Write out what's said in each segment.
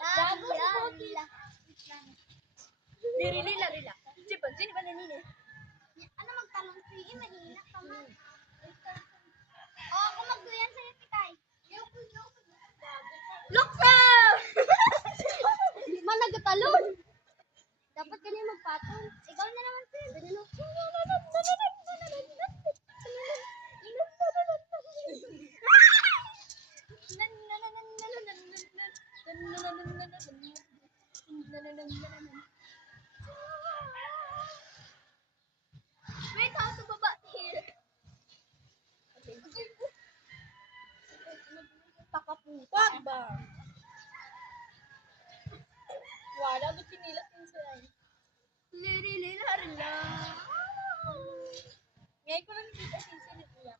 Gago si Boki. Rila. Sino ba nanini? Ano magtanong sige, mahina ka man. Ako magduyan sa'yo, Tikay. Luksa! Hindi man nagatalon. Dapat ganyan magpatong. Ikaw na naman, sir. Ganyan o. Wait, how to baba here? Pakaputa. Wag ba? Wala, ba't pinilas yun sila eh? Lirila. Ngayon ko lang nakita sinsilit niya.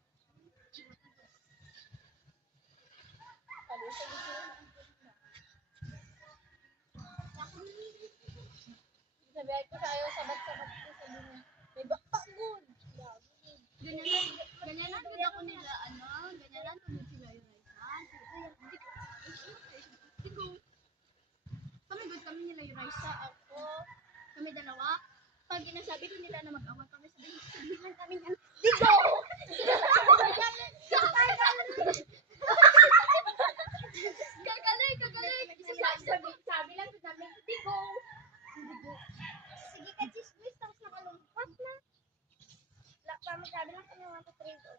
Sabihan ko siya ayaw sabat-sabat ko sa mga. May bakbagun. Ganyan lang gud ako nila, ganyan lang gud sila yung kami nila yung Raisa, ako, kami dalawa. Pag inasabi ko nila na mag-awat kami, sabihin lang kami yan, Digo! Kagaling! Sabi lang sa namin, Digo! Sige ka, chismis, tapos nakalungkot na. Sabi lang kami mga patrito.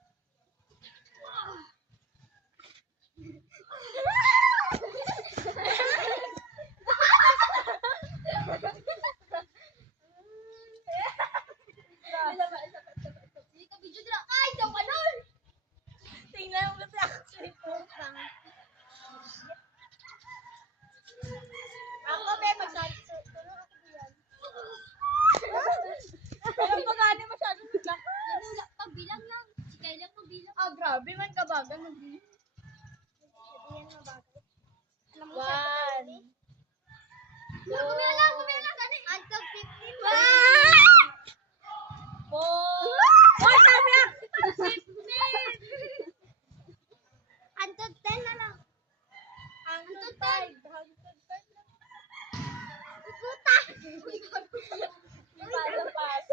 Sige ka, video dila. Ay, daw kanon! Tingnan mo kasi ako sa ito. Ako, may masyado. Tulong ako diyan. Pero pagkani masyadong bigla. Pagbilang lang. Si Kyle lang pagbilang. Ah, grabe man kabagan. Nag-bilis. Sabihan mo bagay. One. Kumilang lang. Gani. Until 15. Four. Four, sabi ah! 15. Until 10 na lang. Hangtod 5. Hangtod 5 lang. Puta! Pasa-pasa.